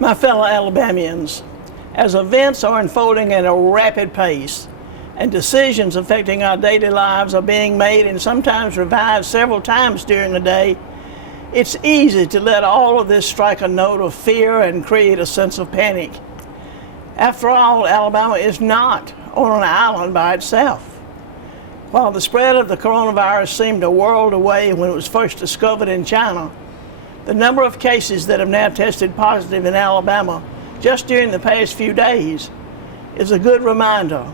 My fellow Alabamians, as events are unfolding at a rapid pace and decisions affecting our daily lives are being made and sometimes revised several times during the day, it's easy to let all of this strike a note of fear and create a sense of panic. After all, Alabama is not on an island by itself. While the spread of the coronavirus seemed a world away when it was first discovered in China, the number of cases that have now tested positive in Alabama just during the past few days is a good reminder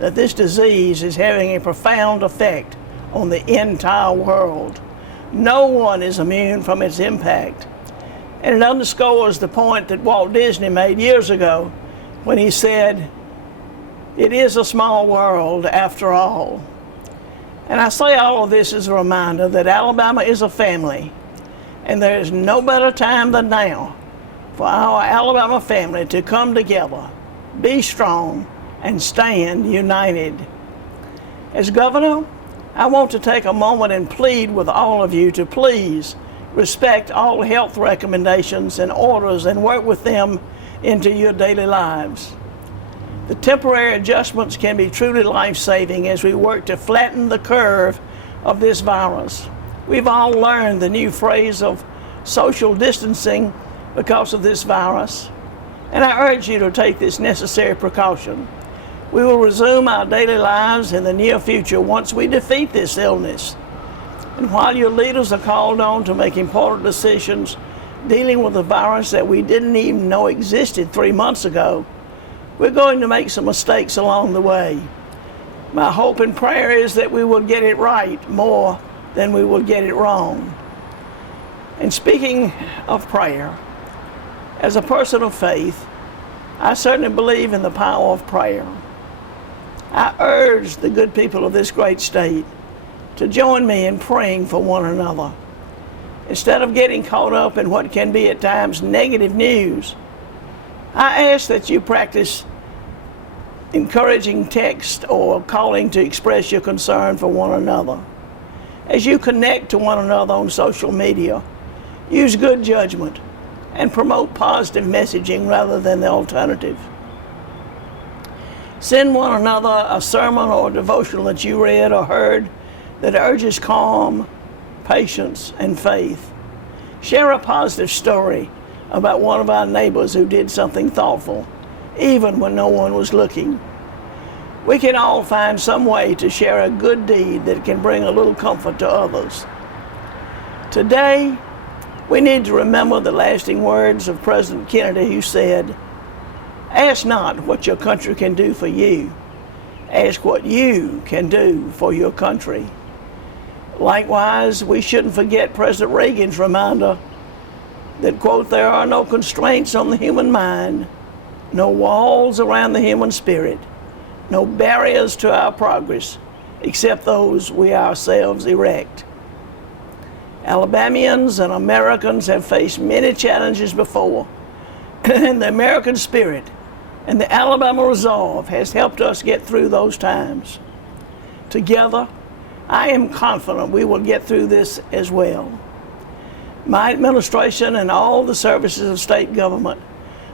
that this disease is having a profound effect on the entire world. No one is immune from its impact. And it underscores the point that Walt Disney made years ago when he said, "It is a small world after all." And I say all of this as a reminder that Alabama is a family, and there is no better time than now for our Alabama family to come together, be strong, and stand united. As governor, I want to take a moment and plead with all of you to please respect all health recommendations and orders and work with them into your daily lives. The temporary adjustments can be truly life-saving as we work to flatten the curve of this virus. We've all learned the new phrase of social distancing because of this virus, and I urge you to take this necessary precaution. We will resume our daily lives in the near future once we defeat this illness. And while your leaders are called on to make important decisions dealing with a virus that we didn't even know existed 3 months ago, we're going to make some mistakes along the way. My hope and prayer is that we will get it right more than we will get it wrong. And speaking of prayer, as a person of faith, I certainly believe in the power of prayer. I urge the good people of this great state to join me in praying for one another. Instead of getting caught up in what can be at times negative news, I ask that you practice encouraging text or calling to express your concern for one another. As you connect to one another on social media, use good judgment and promote positive messaging rather than the alternative. Send one another a sermon or devotional that you read or heard that urges calm, patience, and faith. Share a positive story about one of our neighbors who did something thoughtful, even when no one was looking. We can all find some way to share a good deed that can bring a little comfort to others. Today, we need to remember the lasting words of President Kennedy, who said, "Ask not what your country can do for you. Ask what you can do for your country." Likewise, we shouldn't forget President Reagan's reminder that, quote, "There are no constraints on the human mind, no walls around the human spirit, no barriers to our progress, except those we ourselves erect." Alabamians and Americans have faced many challenges before, and the American spirit and the Alabama resolve has helped us get through those times. Together, I am confident we will get through this as well. My administration and all the services of state government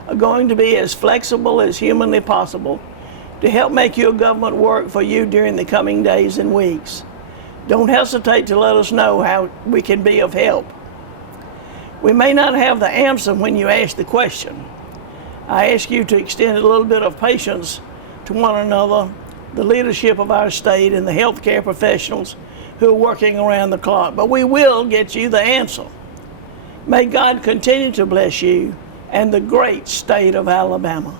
are going to be as flexible as humanly possible to help make your government work for you during the coming days and weeks. Don't hesitate to let us know how we can be of help. We may not have the answer when you ask the question. I ask you to extend a little bit of patience to one another, the leadership of our state, and the healthcare professionals who are working around the clock. But we will get you the answer. May God continue to bless you and the great state of Alabama.